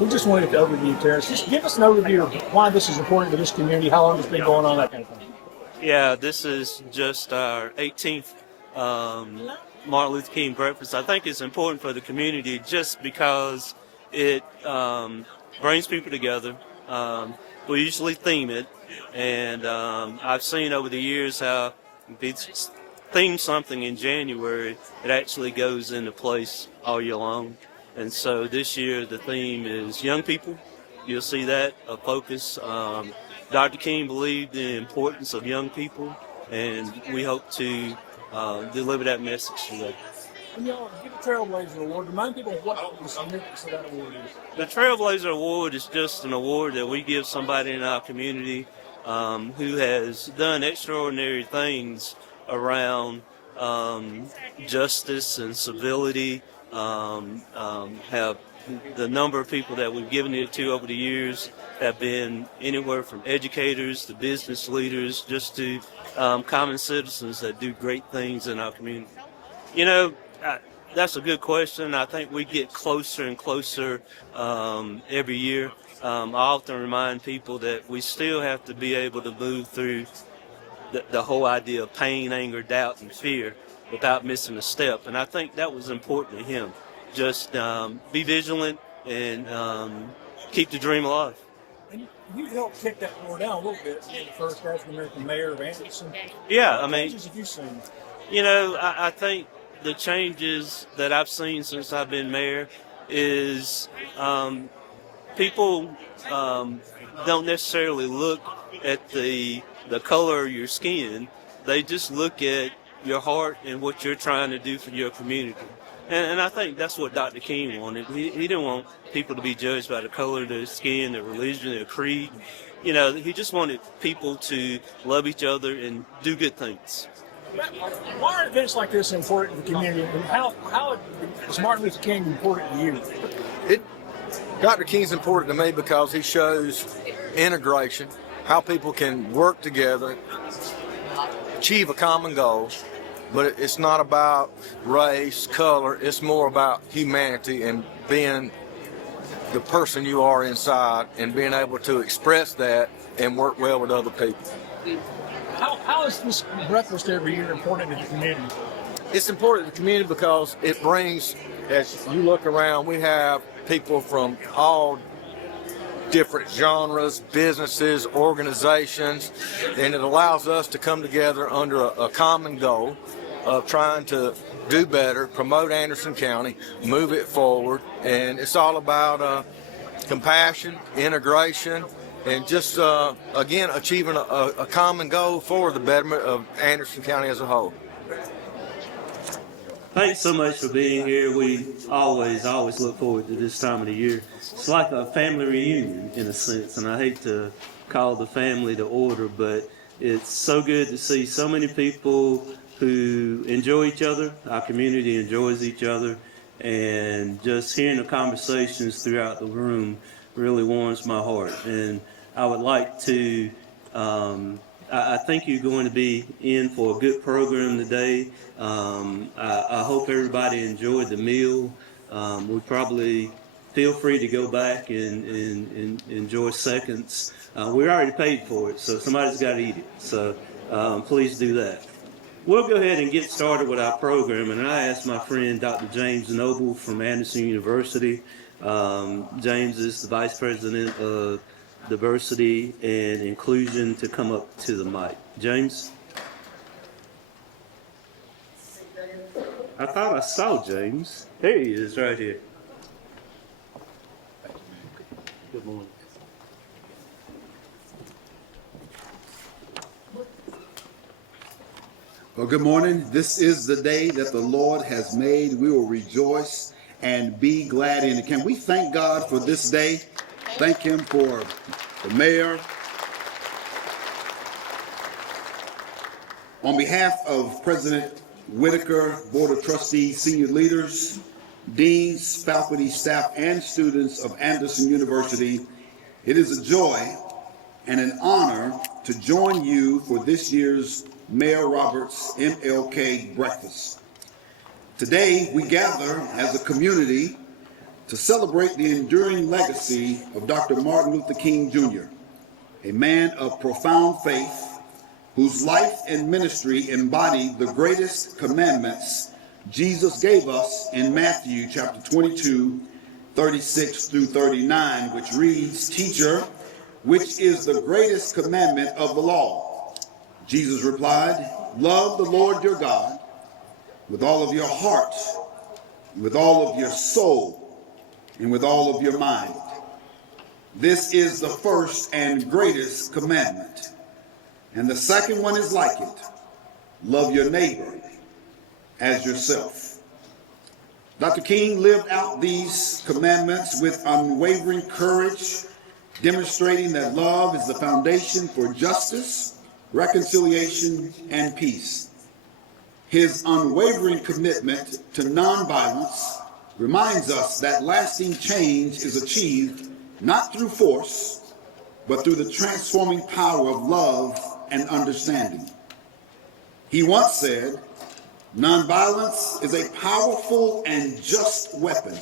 We just wanted to overview, Terence. Just give us an overview of why this is important to this community, how long it's been going on, that kind of thing. Yeah, this is just our 18th Martin Luther King breakfast. I think it's important for the community just because it brings people together. We usually theme it, and I've seen over the years how if it's theme something in January, it actually goes into place all year long. And so this year the theme is young people. You'll see that, a focus. Dr. King believed in the importance of young people, and we hope to deliver that message today. And y'all give the Trailblazer Award. Remind people what the significance of that award is. The Trailblazer Award is just an award that we give somebody in our community who has done extraordinary things around justice and civility. Have the number of people that we've given it to over the years have been anywhere from educators to business leaders, just to common citizens that do great things in our community. You know, that's a good question. I think we get closer and closer every year. I often remind people that we still have to be able to move through the whole idea of pain, anger, doubt, and fear without missing a step. And I think that was important to him. Just be vigilant and keep the dream alive. And you helped kick that door down a little bit, being the first African-American mayor of Anderson. Yeah, What changes have you seen? You know, I think the changes that I've seen since I've been mayor is people don't necessarily look at the color of your skin. They just look at your heart and what you're trying to do for your community. And I think that's what Dr. King wanted. He didn't want people to be judged by the color of their skin, their religion, their creed. You know, he just wanted people to love each other and do good things. Why are events like this important to the community, and how is Martin Luther King important to you? Dr. King's important to me because he shows integration, how people can work together, achieve a common goal, but it's not about race, color, it's more about humanity and being the person you are inside and being able to express that and work well with other people. How is this breakfast every year important to the community? It's important to the community because it brings, as you look around, we have people from all different genres, businesses, organizations, and it allows us to come together under a common goal of trying to do better, promote Anderson County, move it forward, and it's all about compassion, integration, and just, again, achieving a common goal for the betterment of Anderson County as a whole. Thanks so much for being here. We always look forward to this time of the year. It's like a family reunion in a sense, and I hate to call the family to order, but it's so good to see so many people who enjoy each other. Our community enjoys each other, and just hearing the conversations throughout the room really warms my heart. And I would like to, I think you're going to be in for a good program today. I hope everybody enjoyed the meal. We probably feel free to go back and enjoy seconds. We already paid for it, so somebody's got to eat it. So please do that. We'll go ahead and get started with our program, and I asked my friend Dr. James Noble from Anderson University. James is the Vice President of Diversity and Inclusion to come up to the mic. James? I thought I saw James. There he is right here. Good morning. Well, good morning. This is the day that the Lord has made. We will rejoice and be glad in it. Can we thank God for this day? Thank Him for the mayor. On behalf of President Whitaker, Board of Trustees, senior leaders, deans, faculty, staff, and students of Anderson University, it is a joy and an honor to join you for this year's Mayor Roberts MLK breakfast. Today, we gather as a community to celebrate the enduring legacy of Dr. Martin Luther King Jr., a man of profound faith whose life and ministry embody the greatest commandments Jesus gave us in Matthew chapter 22, 36 through 39, which reads, "Teacher, which is the greatest commandment of the law?" Jesus replied, "Love the Lord your God with all of your heart, with all of your soul, and with all of your mind. This is the first and greatest commandment. And the second one is like it. Love your neighbor as yourself." Dr. King lived out these commandments with unwavering courage, demonstrating that love is the foundation for justice, reconciliation, and peace. His unwavering commitment to nonviolence reminds us that lasting change is achieved not through force, but through the transforming power of love and understanding. He once said, "Nonviolence is a powerful and just weapon,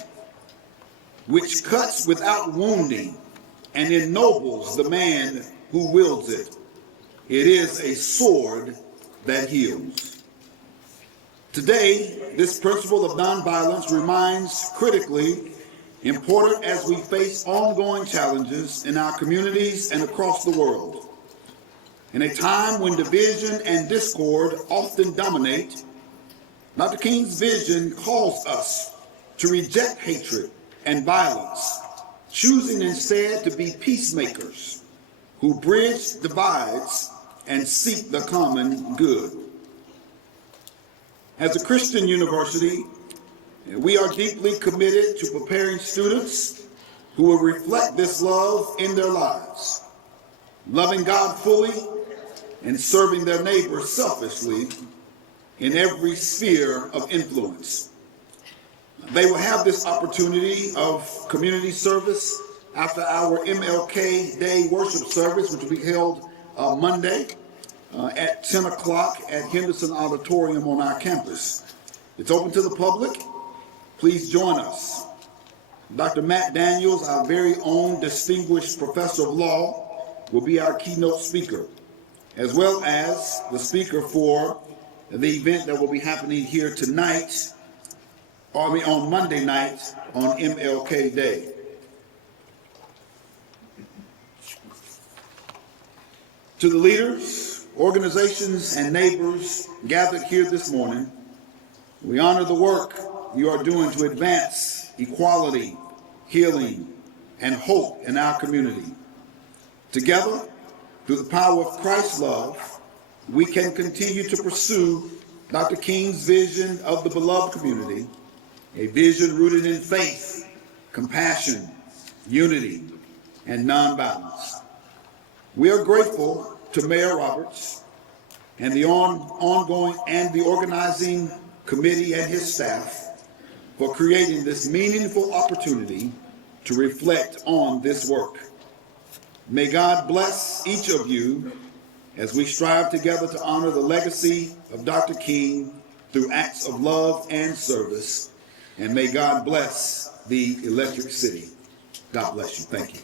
which cuts without wounding and ennobles the man who wields it. It is a sword that heals." Today, this principle of nonviolence remains critically important as we face ongoing challenges in our communities and across the world. In a time when division and discord often dominate, Dr. King's vision calls us to reject hatred and violence, choosing instead to be peacemakers who bridge divides and seek the common good. As a Christian university, we are deeply committed to preparing students who will reflect this love in their lives, loving God fully and serving their neighbor selflessly in every sphere of influence. They will have this opportunity of community service after our MLK Day worship service, which will be held Monday at 10 o'clock at Henderson Auditorium on our campus. It's open to the public. Please join us. Dr. Matt Daniels, our very own distinguished professor of law, will be our keynote speaker, as well as the speaker for the event that will be happening here tonight, on Monday night on MLK Day. To the leaders, organizations, and neighbors gathered here this morning, we honor the work you are doing to advance equality, healing, and hope in our community. Together, through the power of Christ's love, we can continue to pursue Dr. King's vision of the beloved community, a vision rooted in faith, compassion, unity, and nonviolence. We are grateful to Mayor Roberts and the ongoing and the organizing committee and his staff for creating this meaningful opportunity to reflect on this work. May God bless each of you as we strive together to honor the legacy of Dr. King through acts of love and service. And may God bless the Electric City. God bless you. Thank you.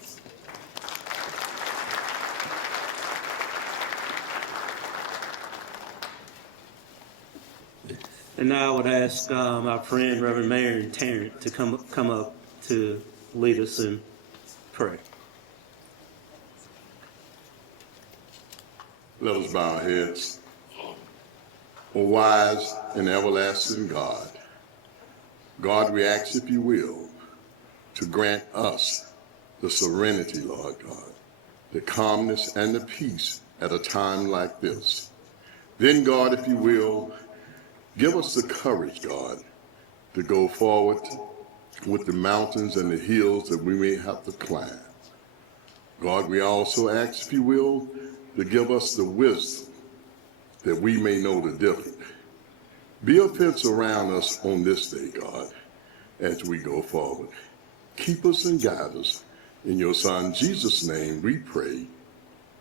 And now I would ask our friend Reverend Mayor Terence to come up to lead us in prayer. Let us bow our heads. O wise and everlasting God, God, we ask, if you will, to grant us the serenity, Lord God, the calmness and the peace at a time like this. Then, God, if you will, give us the courage, God, to go forward with the mountains and the hills that we may have to climb. God, we also ask, if you will, to give us the wisdom that we may know the difference. Be a fence around us on this day, God, as we go forward. Keep us and guide us. In your Son, Jesus' name, we pray.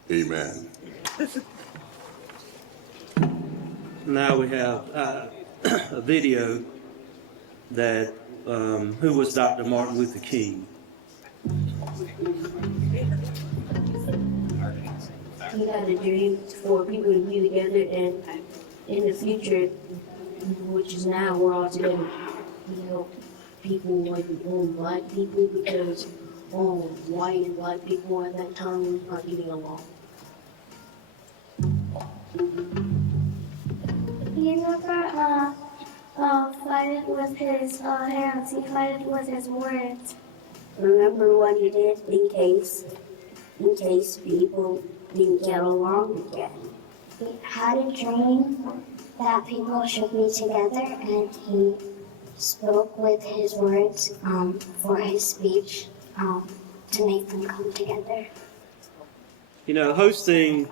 Amen. Now we have a video that who was Dr. Martin Luther King? He had a dream for people to be together, and in the future, which is now, we're all together. You know, people like black people, because white and black people at that time were not getting along. He never fighted with his hands. He fighted with his words. Remember what he did in case people didn't get along again. He had a dream that people should be together, and he spoke with his words for his speech to make them come together. You know, hosting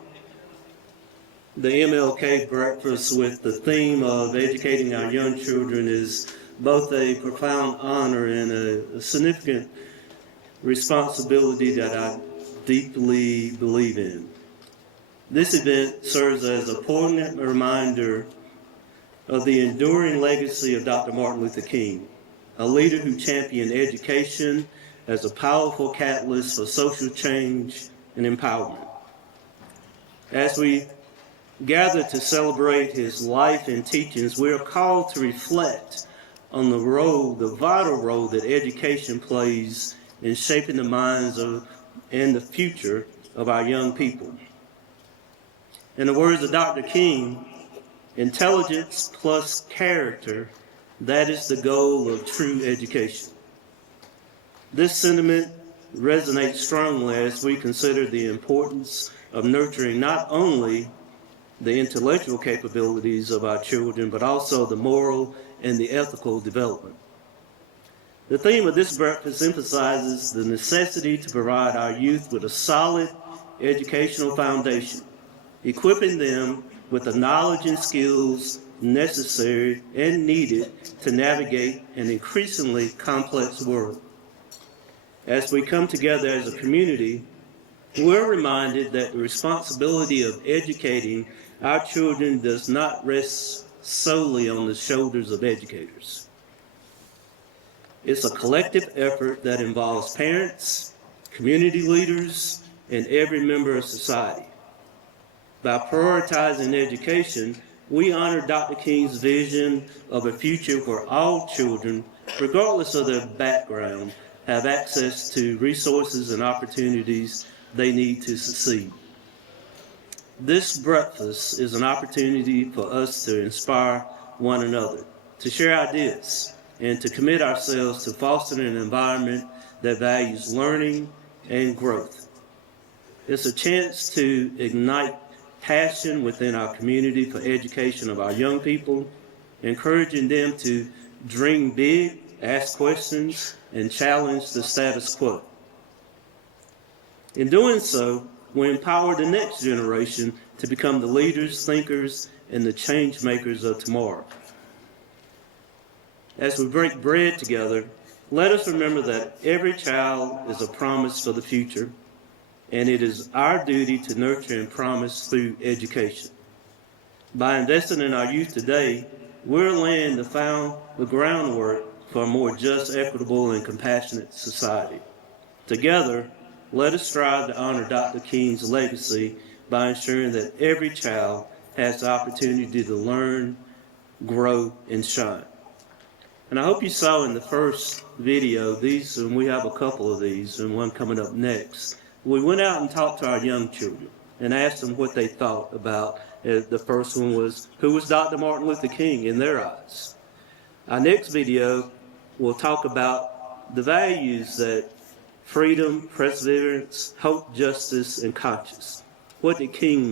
the MLK breakfast with the theme of educating our young children is both a profound honor and a significant responsibility that I deeply believe in. This event serves as a poignant reminder of the enduring legacy of Dr. Martin Luther King, a leader who championed education as a powerful catalyst for social change and empowerment. As we gather to celebrate his life and teachings, we are called to reflect on the vital role that education plays in shaping the minds and the future of our young people. In the words of Dr. King, intelligence plus character, that is the goal of true education. This sentiment resonates strongly as we consider the importance of nurturing not only the intellectual capabilities of our children, but also the moral and the ethical development. The theme of this breakfast emphasizes the necessity to provide our youth with a solid educational foundation, equipping them with the knowledge and skills necessary and needed to navigate an increasingly complex world. As we come together as a community, we're reminded that the responsibility of educating our children does not rest solely on the shoulders of educators. It's a collective effort that involves parents, community leaders, and every member of society. By prioritizing education, we honor Dr. King's vision of a future where all children, regardless of their background, have access to resources and opportunities they need to succeed. This breakfast is an opportunity for us to inspire one another, to share ideas, and to commit ourselves to fostering an environment that values learning and growth. It's a chance to ignite passion within our community for education of our young people, encouraging them to dream big, ask questions, and challenge the status quo. In doing so, we empower the next generation to become the leaders, thinkers, and the change makers of tomorrow. As we break bread together, let us remember that every child is a promise for the future, and it is our duty to nurture and promise through education. By investing in our youth today, we're laying the groundwork for a more just, equitable, and compassionate society. Together, let us strive to honor Dr. King's legacy by ensuring that every child has the opportunity to learn, grow, and shine. And I hope you saw in the first video, and we have a couple of these, and one coming up next. We went out and talked to our young children and asked them what they thought about. The first one was, who was Dr. Martin Luther King in their eyes? Our next video will talk about the values that freedom, perseverance, hope, justice, and conscience. What did King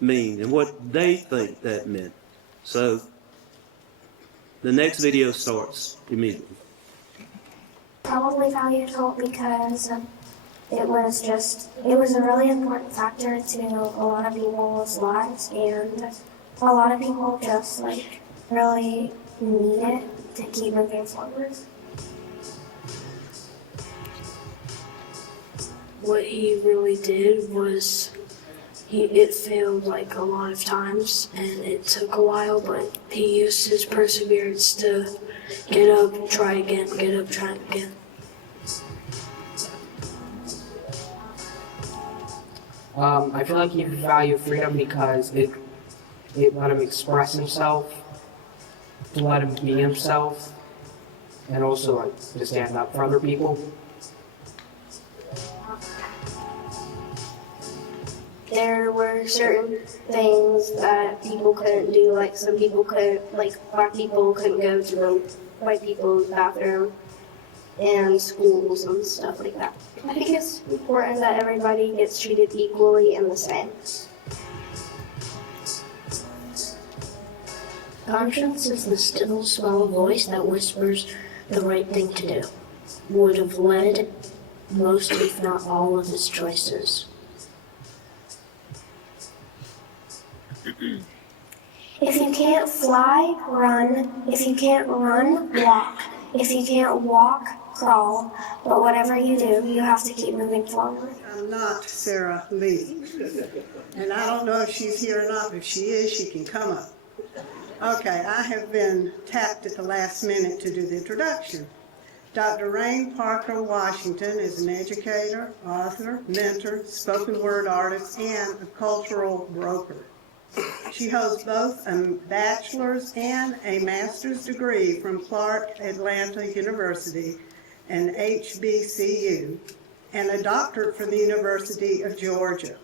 mean and what they think that meant. So the next video starts immediately. Probably valued hope because it was a really important factor to a lot of people's lives, and a lot of people just really need it to keep moving forward. What he really did was it failed like a lot of times, and it took a while, but he used his perseverance to get up, try again, get up, try again. I feel like he valued freedom because it let him express himself, to let him be himself, and also like to stand up for other people. There were certain things that people couldn't do, like some people couldn't, like black people couldn't go to the white people's bathroom and schools and stuff like that. I think it's important that everybody gets treated equally and the same. Conscience is the still, small voice that whispers the right thing to do. Would have led most, if not all, of his choices. If you can't fly, run. If you can't run, walk. If you can't walk, crawl. But whatever you do, you have to keep moving forward. I'm not Sarah Lee, and I don't know if she's here or not, but if she is, she can come up. Okay, I have been tapped at the last minute to do the introduction. Dr. Raen Parker Washington is an educator, author, mentor, spoken word artist, and a cultural broker. She holds both a bachelor's and a master's degree from Clark Atlanta University and HBCU, and a doctorate from the University of Georgia.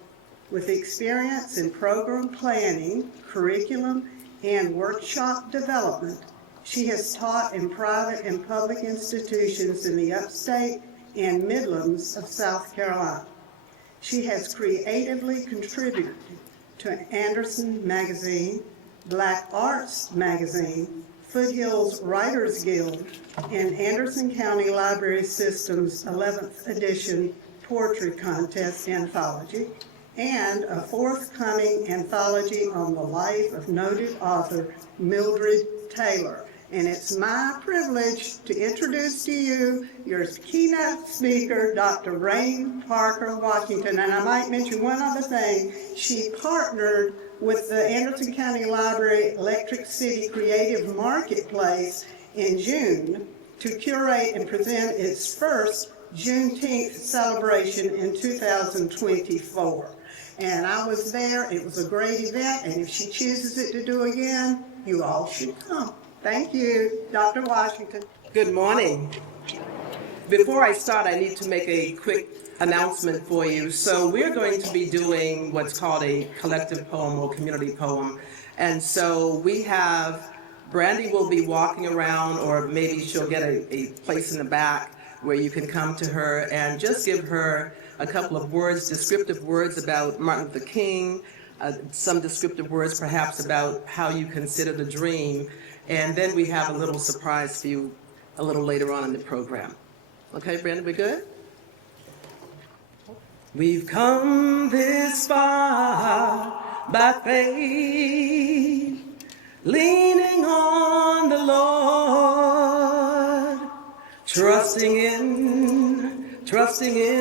With experience in program planning, curriculum, and workshop development, she has taught in private and public institutions in the upstate and Midlands of South Carolina. She has creatively contributed to Anderson Magazine, Black Arts Magazine, Foothills Writers Guild, and Anderson County Library System's 11th edition poetry contest anthology, and a forthcoming anthology on the life of noted author Mildred Taylor. And it's my privilege to introduce to you your keynote speaker, Dr. Raen Parker Washington. And I might mention one other thing. She partnered with the Anderson County Library Electric City Creative Marketplace in June to curate and present its first Juneteenth celebration in 2024. And I was there. It was a great event. And if she chooses it to do again, you all should come. Thank you, Dr. Washington. Good morning. Before I start, I need to make a quick announcement for you. So we're going to be doing what's called a collective poem or community poem. And so we have, Brandy will be walking around, or maybe she'll get a place in the back where you can come to her and just give her a couple of words, descriptive words about Martin Luther King, some descriptive words perhaps about how you consider the dream. And then we have a little surprise for you a little later on in the program. Okay, Brandon, we good? We've come this far by faith, leaning on the Lord, trusting in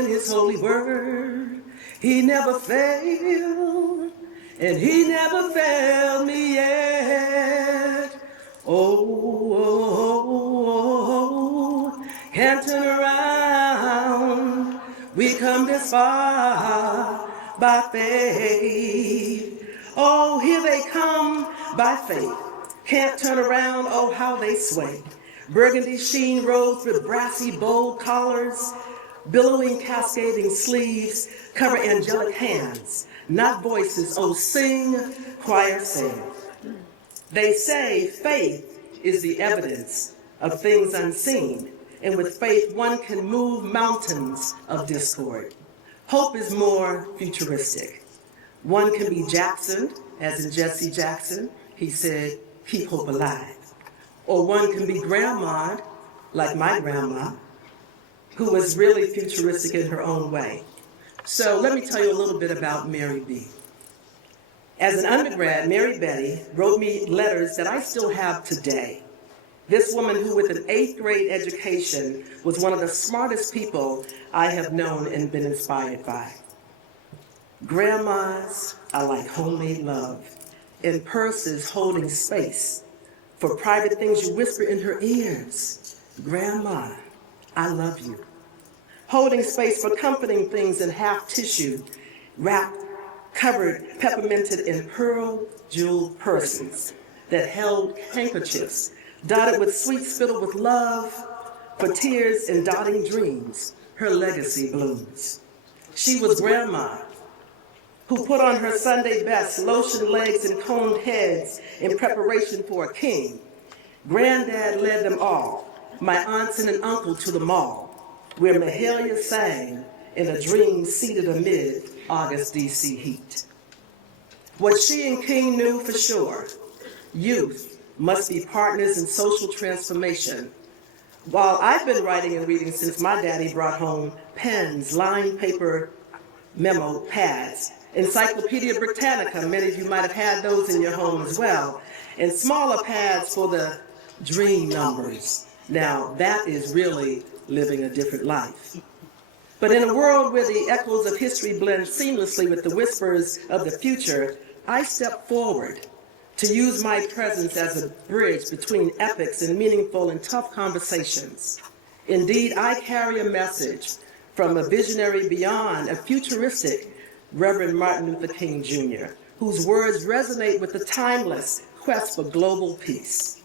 His holy word. He never failed, and He never failed me yet. Oh, can't turn around. We come this far by faith. Oh, here they come by faith. Can't turn around, oh, how they sway. Burgundy sheen robes with brassy bold collars, billowing cascading sleeves, cover angelic hands, not voices, oh, sing, choir sing. They say faith is the evidence of things unseen, and with faith one can move mountains of discord. Hope is more futuristic. One can be Jackson, as in Jesse Jackson, he said, keep hope alive. Or one can be grandma, like my grandma, who was really futuristic in her own way. So let me tell you a little bit about Mary B. As an undergrad, Mary Betty wrote me letters that I still have today. This woman who with an 8th grade education was one of the smartest people I have known and been inspired by. Grandmas are like homemade love, and purses holding space for private things you whisper in her ears. Grandma, I love you. Holding space for comforting things in half tissue, wrapped, covered, pepperminted in pearl jeweled purses that held handkerchiefs, dotted with sweet spittle with love, for tears and dotting dreams, her legacy blooms. She was grandma, who put on her Sunday best, lotioned legs and combed heads in preparation for a king. Granddad led them all, my aunts and an uncle to the mall, where Mahalia sang in a dream seated amid August DC heat. What she and King knew for sure, youth must be partners in social transformation. While I've been writing and reading since my daddy brought home pens, lined paper, memo pads, Encyclopedia Britannica, many of you might have had those in your home as well, and smaller pads for the dream numbers. Now, that is really living a different life. But in a world where the echoes of history blend seamlessly with the whispers of the future, I step forward to use my presence as a bridge between epics and meaningful and tough conversations. Indeed, I carry a message from a visionary beyond, a futuristic Reverend Martin Luther King Jr., whose words resonate with the timeless quest for global peace.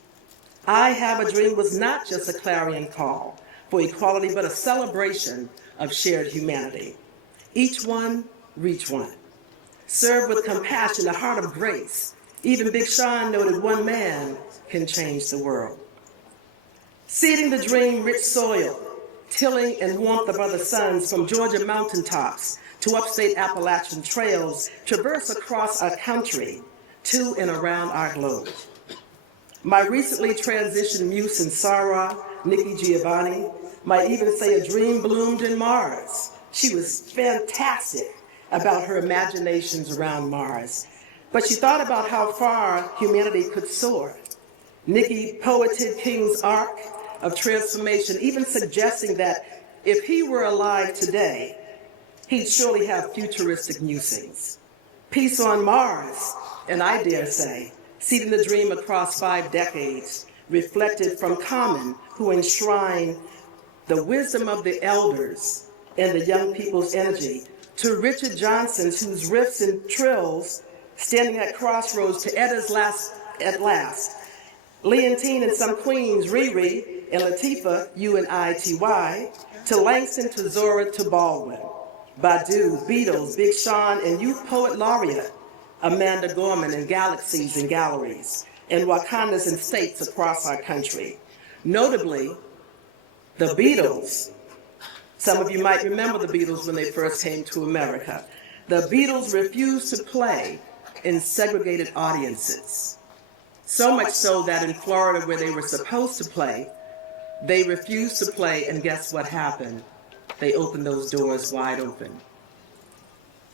I Have a Dream was not just a clarion call for equality, but a celebration of shared humanity. Each one, reach one. Serve with compassion, a heart of grace. Even Big Sean noted one man can change the world. Seeding the dream, rich soil, tilling and warmth of other suns from Georgia mountaintops to upstate Appalachian trails, traverse across our country to and around our globe. My recently transitioned muse in Sarah, Nikki Giovanni, might even say a dream bloomed in Mars. She was fantastic about her imaginations around Mars, but she thought about how far humanity could soar. Nikki poeted King's arc of transformation, even suggesting that if he were alive today, he'd surely have futuristic musings. Peace on Mars, and I dare say, seeding the dream across 5 decades, reflected from Common, who enshrine the wisdom of the elders and the young people's energy, to Richard Johnson's, whose riffs and trills, standing at crossroads to Etta's at last, Leontine and some queens, Riri and Latifah, UNITY, to Langston, to Zora, to Baldwin, Badu, Beatles, Big Sean, and Youth Poet Laureate, Amanda Gorman, and Galaxies and Galleries, and Wakandas and states across our country. Notably, the Beatles. Some of you might remember the Beatles when they first came to America. The Beatles refused to play in segregated audiences. So much so that in Florida, where they were supposed to play, they refused to play, and guess what happened? They opened those doors wide open.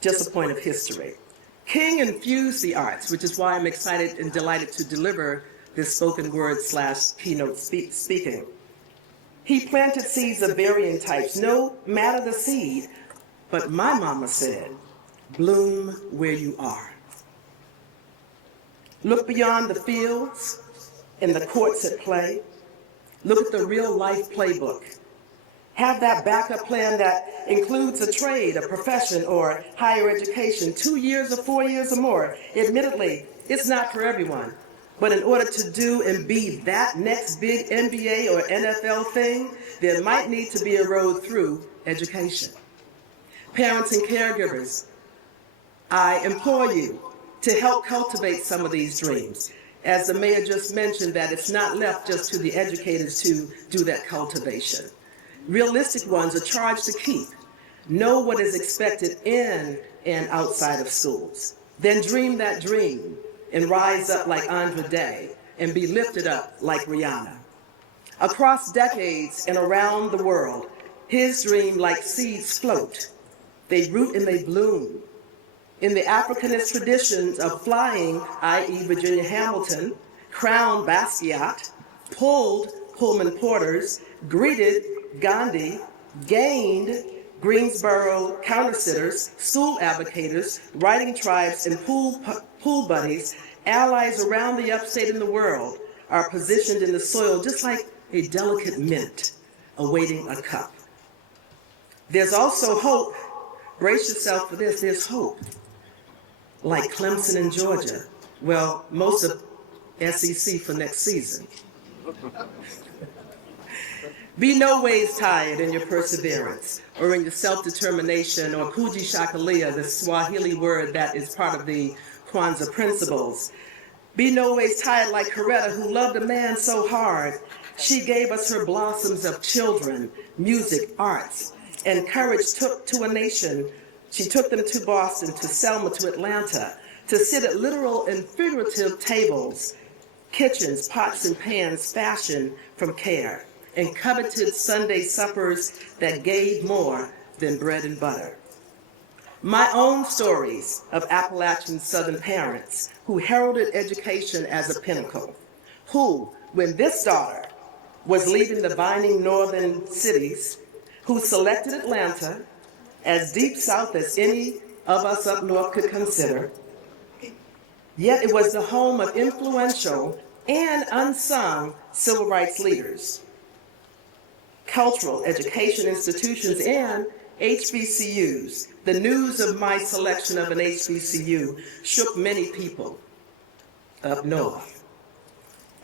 Just a point of history. King infused the arts, which is why I'm excited and delighted to deliver this spoken word / keynote speaking. He planted seeds of varying types, no matter the seed, but my mama said, bloom where you are. Look beyond the fields and the courts at play. Look at the real life playbook. Have that backup plan that includes a trade, a profession, or higher education, 2 years or 4 years or more. Admittedly, it's not for everyone. But in order to do and be that next big NBA or NFL thing, there might need to be a road through education. Parents and caregivers, I implore you to help cultivate some of these dreams. As the mayor just mentioned, that it's not left just to the educators to do that cultivation. Realistic ones are charged to keep. Know what is expected in and outside of schools. Then dream that dream and rise up like Andra Day and be lifted up like Rihanna. Across decades and around the world, his dream like seeds float. They root and they bloom. In the Africanist traditions of flying, i.e. Virginia Hamilton, crowned Basquiat, pulled Pullman Porters, greeted Gandhi, gained Greensboro countersitters, school advocators, writing tribes, and pool buddies, allies around the upstate and the world, are positioned in the soil just like a delicate mint awaiting a cup. There's also hope. Brace yourself for this. There's hope. Like Clemson in Georgia. Well, most of SEC for next season. Be no ways tired in your perseverance, or in your self-determination, or kuji shakalia, the Swahili word that is part of the Kwanzaa principles. Be no ways tired like Coretta, who loved a man so hard. She gave us her blossoms of children, music, arts, and courage took to a nation. She took them to Boston, to Selma, to Atlanta, to sit at literal and figurative tables, kitchens, pots and pans fashioned from care, and coveted Sunday suppers that gave more than bread and butter. My own stories of Appalachian Southern parents who heralded education as a pinnacle, who, when this daughter was leaving the binding northern cities, who selected Atlanta as deep south as any of us up north could consider, yet it was the home of influential and unsung civil rights leaders, cultural education institutions, and HBCUs. The news of my selection of an HBCU shook many people up north.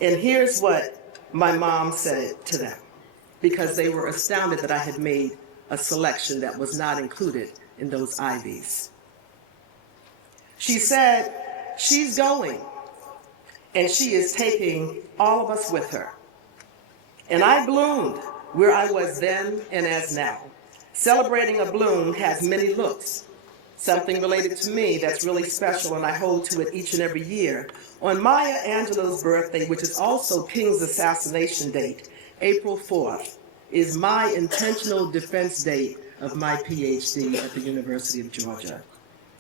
And here's what my mom said to them, because they were astounded that I had made a selection that was not included in those Ivies. She said, she's going, and she is taking all of us with her. And I bloomed where I was then and as now. Celebrating a bloom has many looks. Something related to me that's really special, and I hold to it each and every year. On Maya Angelou's birthday, which is also King's assassination date, April 4th, is my intentional defense date of my PhD at the University of Georgia.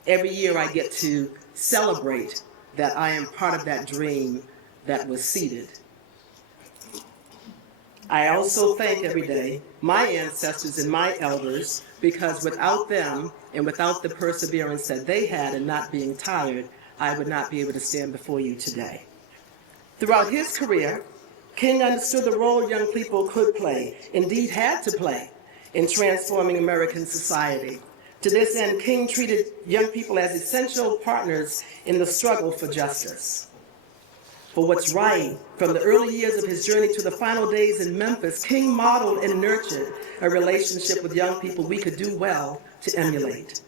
Every year I get to celebrate that I am part of that dream that was seeded. I also thank every day my ancestors and my elders, because without them and without the perseverance that they had in not being tired, I would not be able to stand before you today. Throughout his career, King understood the role young people could play, indeed had to play, in transforming American society. To this end, King treated young people as essential partners in the struggle for justice, for what's right. From the early years of his journey to the final days in Memphis, King modeled and nurtured a relationship with young people we could do well to emulate.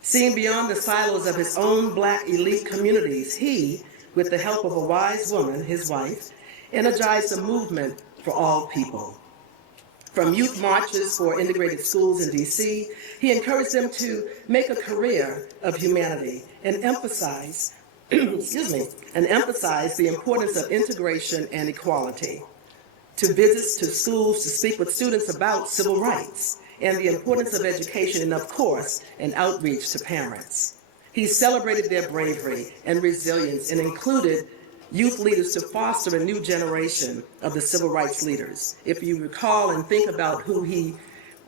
Seeing beyond the silos of his own Black elite communities, he, with the help of a wise woman, his wife, energized a movement for all people. From youth marches for integrated schools in DC, he encouraged them to make a career of humanity and emphasize the importance of integration and equality, to visits to schools to speak with students about civil rights and the importance of education, and of course, an outreach to parents. He celebrated their bravery and resilience and included youth leaders to foster a new generation of the civil rights leaders. If you recall and think about who he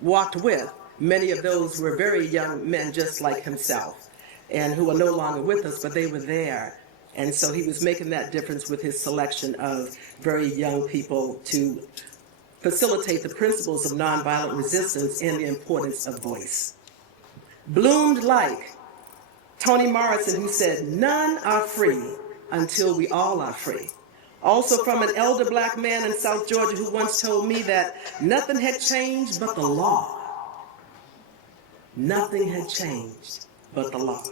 walked with, many of those were very young men just like himself, and who are no longer with us, but they were there. And so he was making that difference with his selection of very young people to facilitate the principles of nonviolent resistance and the importance of voice. Bloomed like Toni Morrison, who said, "None are free until we all are free." Also from an elder Black man in South Georgia who once told me that nothing had changed but the law. Nothing had changed but the law.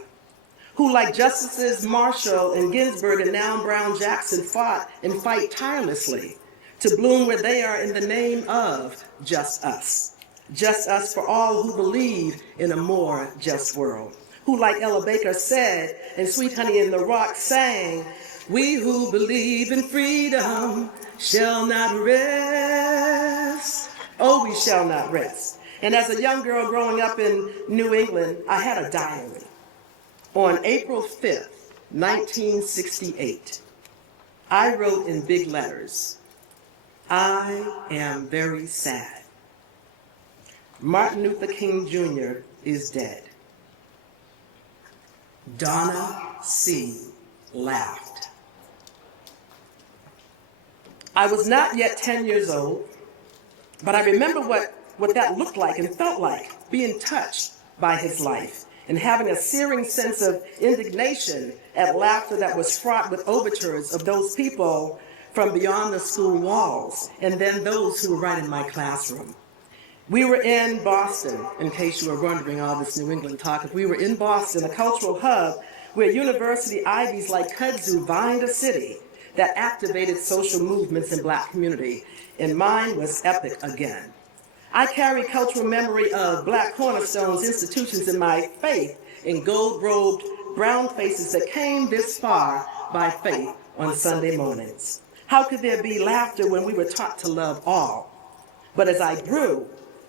Who, like Justices Marshall and Ginsburg and now Brown Jackson, fought and fight tirelessly to bloom where they are in the name of just us. Just us for all who believe in a more just world. Who, like Ella Baker said, and Sweet Honey in the Rock sang, "We who believe in freedom shall not rest. Oh, we shall not rest." And as a young girl growing up in New England, I had a diary. On April 5th, 1968, I wrote in big letters, "I am very sad. Martin Luther King Jr. is dead. Donna C. laughed. I was not yet 10 years old, but I remember what that looked like and felt like, being touched by his life and having a searing sense of indignation at laughter that was fraught with overtures of those people from beyond the school walls, and then those who were right in my classroom. We were in Boston, in case you were wondering all this New England talk. We were in Boston, a cultural hub where university ivies like kudzu vined a city that activated social movements in Black community, and mine was epic again. I carry cultural memory of Black cornerstones, institutions in my faith, in gold-robed brown faces that came this far by faith on Sunday mornings. How could there be laughter when we were taught to love all? But as I grew,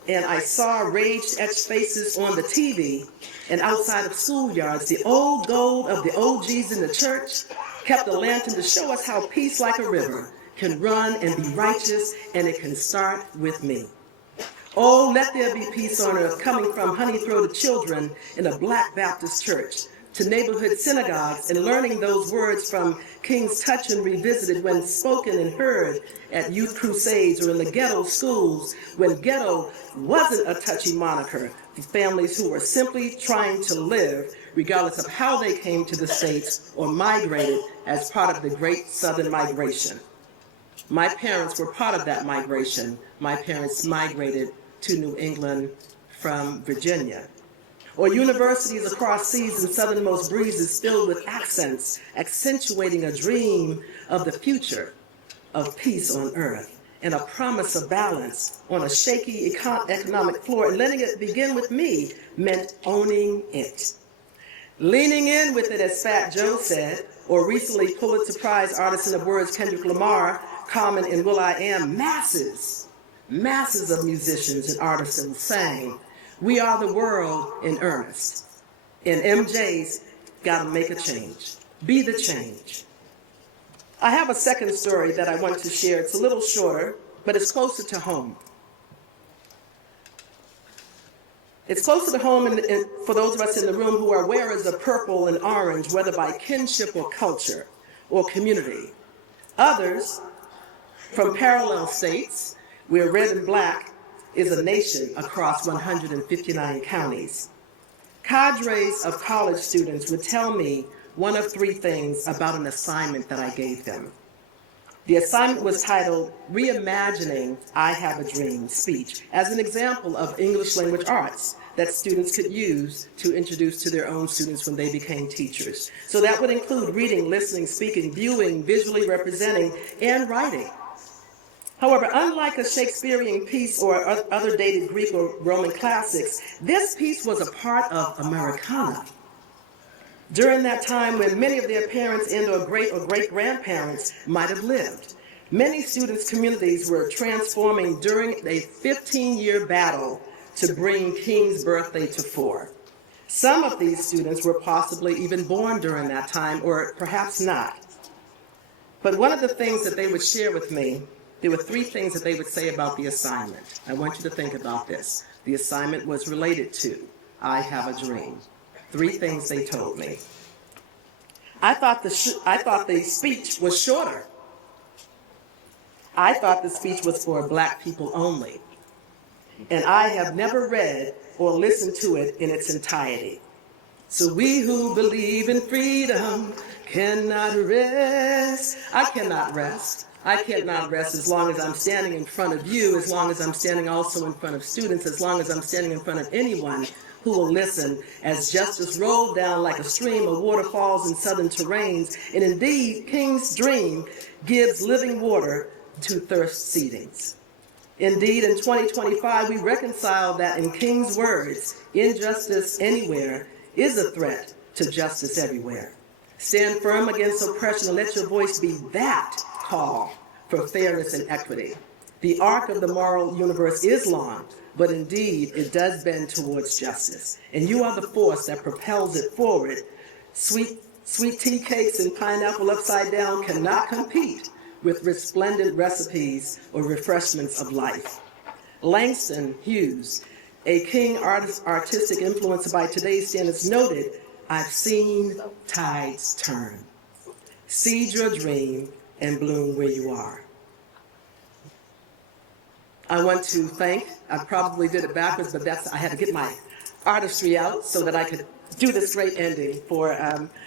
and I saw rage-etched faces on the TV and outside of schoolyards, the old gold of the OGs in the church kept a lantern to show us how peace like a river can run and be righteous, and it can start with me. Oh, let there be peace on earth, coming from honey-throated children in a Black Baptist church to neighborhood synagogues, and learning those words from King's Touch and revisited when spoken and heard at youth crusades or in the ghetto schools, when ghetto wasn't a touchy moniker for families who were simply trying to live regardless of how they came to the States or migrated as part of the Great Southern Migration. My parents were part of that migration. My parents migrated to New England from Virginia. Or universities across seas and southernmost breezes filled with accents, accentuating a dream of the future of peace on earth and a promise of balance on a shaky economic floor. And letting it begin with me meant owning it. Leaning in with it, as Fat Joe said, or recently Pulitzer Prize artisan of words Kendrick Lamar, Common and will.i.am, masses of musicians and artisans sang, "We are the world in earnest." And MJ's gotta make a change. Be the change. I have a second story that I want to share. It's a little shorter, but it's closer to home. It's closer to home for those of us in the room who are wearers of purple and orange, whether by kinship or culture or community. Others from parallel states where red and black is a nation across 159 counties. Cadres of college students would tell me one of three things about an assignment that I gave them. The assignment was titled Reimagining I Have a Dream speech, as an example of English language arts that students could use to introduce to their own students when they became teachers. So that would include reading, listening, speaking, viewing, visually representing, and writing. However, unlike a Shakespearean piece or other dated Greek or Roman classics, this piece was a part of Americana. During that time when many of their parents and or great-grandparents might have lived, many students' communities were transforming during a 15-year battle to bring King's birthday to fore. Some of these students were possibly even born during that time, or perhaps not. But one of the things that they would share with me, there were three things that they would say about the assignment. I want you to think about this. The assignment was related to I Have a Dream. Three things they told me. I thought the speech was shorter. I thought the speech was for Black people only. And I have never read or listened to it in its entirety. So we who believe in freedom cannot rest. I cannot rest. I cannot rest as long as I'm standing in front of you, as long as I'm standing also in front of students, as long as I'm standing in front of anyone who will listen, as justice rolled down like a stream of waterfalls in southern terrains. And indeed, King's dream gives living water to thirst seedings. Indeed, in 2025, we reconcile that in King's words, injustice anywhere is a threat to justice everywhere. Stand firm against oppression and let your voice be that call for fairness and equity. The arc of the moral universe is long, but indeed it does bend towards justice. And you are the force that propels it forward. Sweet tea cakes and pineapple upside down cannot compete with resplendent recipes or refreshments of life. Langston Hughes a King artistic influencer by today's standards, noted, "I've seen tides turn. Seed your dream and bloom where you are." I want to thank, I probably did it backwards, but I had to get my artistry out so that I could do this great ending for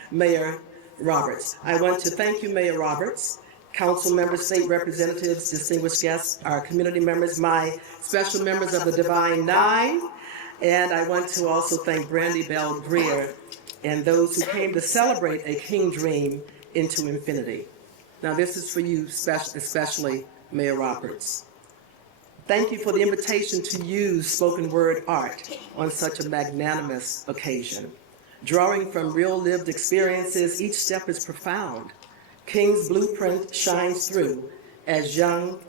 Mayor Roberts. I want to thank you, Mayor Roberts, council members, state representatives, distinguished guests, our community members, my special members of the Divine Nine, and I want to also thank Brandy Bell Greer and those who came to celebrate a King dream into infinity. Now this is for you, especially Mayor Roberts. Thank you for the invitation to use spoken word art on such a magnanimous occasion. Drawing from real lived experiences, each step is profound. King's blueprint shines through as young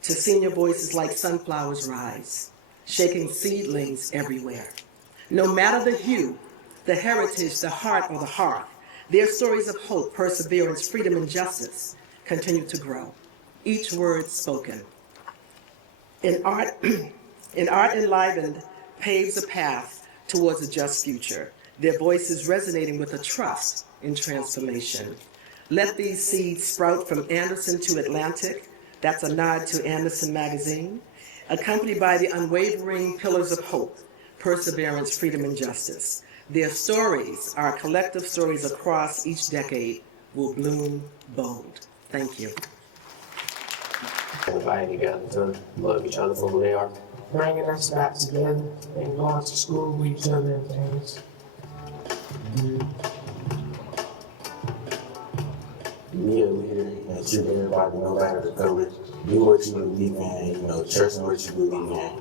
to senior voices like sunflowers rise, shaking seedlings everywhere. No matter the hue, the heritage, the heart, or the hearth, their stories of hope, perseverance, freedom, and justice continue to grow. Each word spoken. In art enlivened paves a path towards a just future, their voices resonating with a trust in transformation. Let these seeds sprout from Anderson to Atlantic, that's a nod to Anderson magazine, accompanied by the unwavering pillars of hope, perseverance, freedom, and justice. Their stories, our collective stories across each decade, will bloom bold. Thank you. Everybody together to love each other for who they are. Bringing us back together and going to school with each other and things. Be a leader and treat everybody no matter the color. Do what you believe in, trust in what you believe in,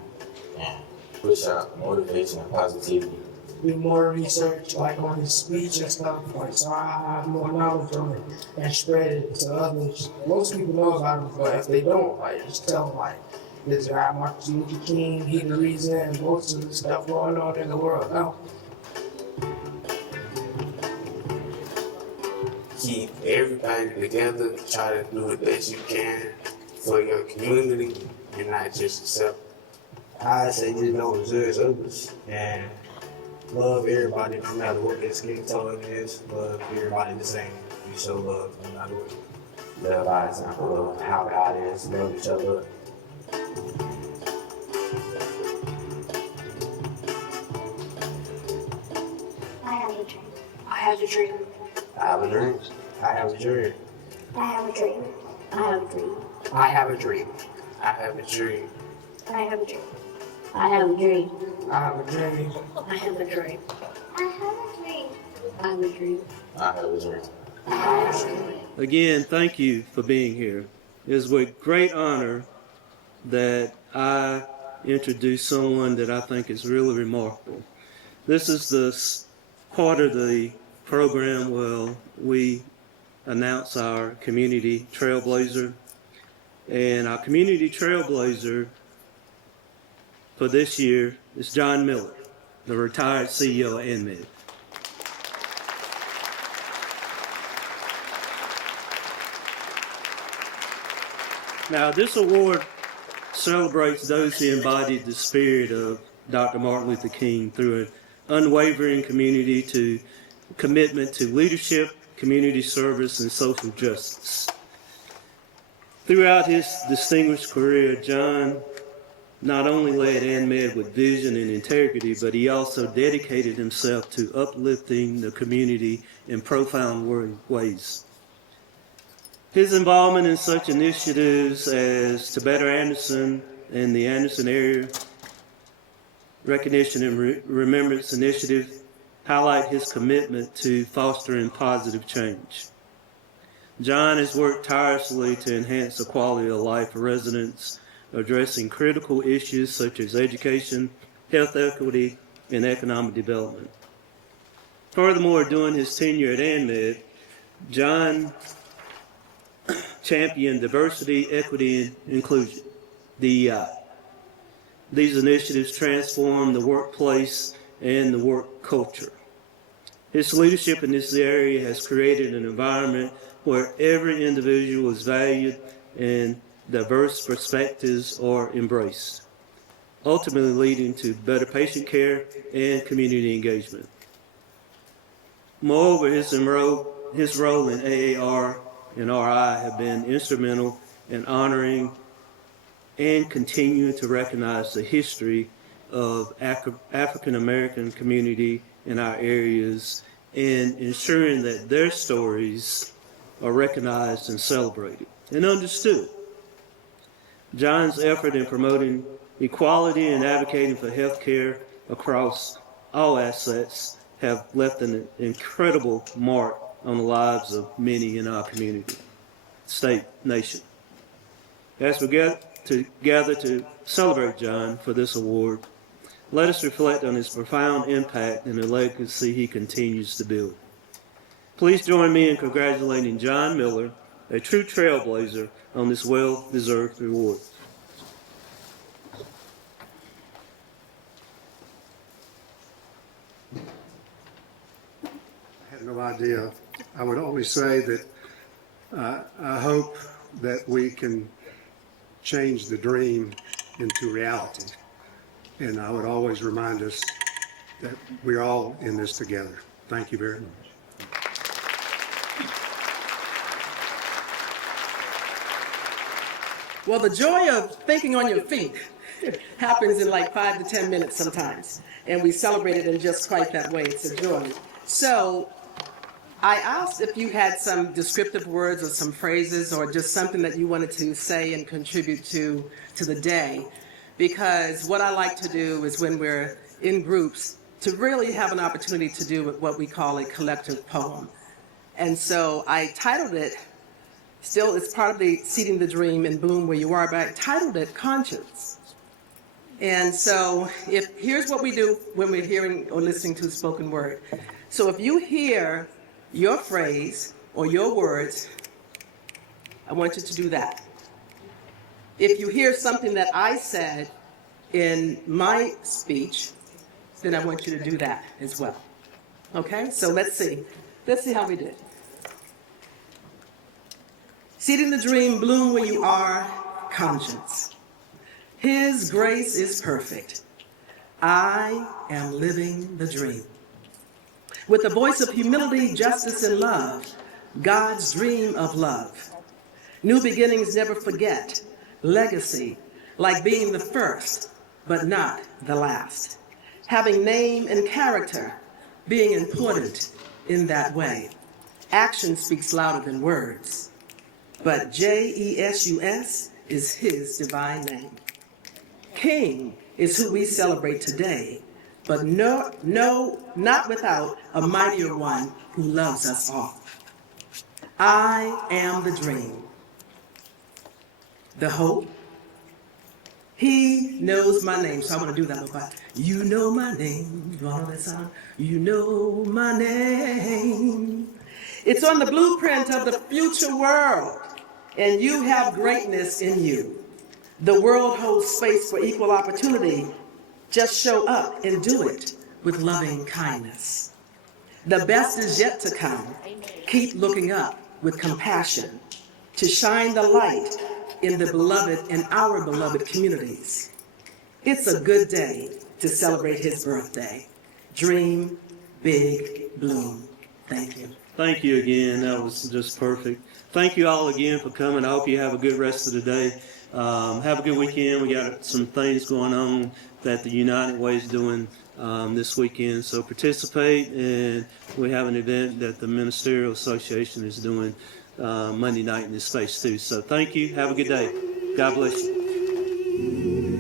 and push out motivation and positivity. Do more research, like on his speech and stuff, like so I have more knowledge on it and spread it to others. Most people know about him, but if they don't, like just tell them like this guy Martin Luther King, he the reason most of the stuff going on in the world now. Keep everybody together, try to do the best you can for your community and not just yourself. I say just don't judge others and love everybody no matter what their skin tone is. Love everybody the same. We show love no matter what. Live by example of how God is, love each other. I have a dream. I have a dream. I have a dream. I have a dream. I have a dream. I have a dream. I have a dream. I have a dream. I have a dream. I have a dream. I have a dream. I have a dream. I have a dream. I have a dream. I have a dream. I have a dream. Again, thank you for being here. It is with great honor that I introduce someone that I think is really remarkable. This is the part of the program where we announce our Community Trailblazer. And our Community Trailblazer for this year is John Miller, the retired CEO of AnMed. Now, this award celebrates those who embodied the spirit of Dr. Martin Luther King through an unwavering commitment to leadership, community service, and social justice. Throughout his distinguished career, John not only led AnMed with vision and integrity, but he also dedicated himself to uplifting the community in profound ways. His involvement in such initiatives as To Better Anderson and the Anderson Area Recognition and Remembrance Initiative highlight his commitment to fostering positive change. John has worked tirelessly to enhance the quality of life for residents, addressing critical issues such as education, health equity, and economic development. Furthermore, during his tenure at AnMed, John championed diversity, equity, and inclusion, DEI. These initiatives transform the workplace and the work culture. His leadership in this area has created an environment where every individual is valued and diverse perspectives are embraced. ultimately leading to better patient care and community engagement. Moreover, his role in AAR and RI have been instrumental in honoring and continuing to recognize the history of African American community in our areas and ensuring that their stories are recognized and celebrated and understood. John's effort in promoting equality and advocating for health care across all assets have left an incredible mark on the lives of many in our community, state, nation. As we gather to celebrate John for this award, let us reflect on his profound impact and the legacy he continues to build. Please join me in congratulating John Miller, a true trailblazer, on this well-deserved reward. I had no idea. I would always say that I hope that we can change the dream into reality. And I would always remind us that we're all in this together. Thank you very much. Well, the joy of thinking on your feet happens in like 5 to 10 minutes sometimes. And we celebrate it in just quite that way. It's a joy. So I asked if you had some descriptive words or some phrases or just something that you wanted to say and contribute to the day. Because what I like to do is when we're in groups to really have an opportunity to do what we call a collective poem. And so I titled it, still it's part of the Seeding the Dream and Bloom Where You Are, but I titled it Conscience. And so here's what we do when we're hearing or listening to spoken word. So if you hear your phrase or your words, I want you to do that. If you hear something that I said in my speech, then I want you to do that as well. Okay, so let's see. Let's see how we did. Seeding the dream, bloom where you are, conscience. His grace is perfect. I am living the dream. With a voice of humility, justice, and love, God's dream of love. New beginnings never forget. Legacy, like being the first, but not the last. Having name and character, being important in that way. Action speaks louder than words. But Jesus is his divine name. King is who we celebrate today, but not without a mightier one who loves us all. I am the dream. The hope. He knows my name. So I want to do that little part. You know my name. You all know that song? You know my name. It's on the blueprint of the future world. And you have greatness in you. The world holds space for equal opportunity. Just show up and do it with loving kindness. The best is yet to come. Keep looking up with compassion to shine the light in the beloved and our beloved communities. It's a good day to celebrate his birthday. Dream big, bloom. Thank you. Thank you again. That was just perfect. Thank you all again for coming. I hope you have a good rest of the day. Have a good weekend. We got some things going on that the United Way is doing this weekend. So participate, and we have an event that the Ministerial Association is doing Monday night in this space too. So thank you. Have a good day. God bless you.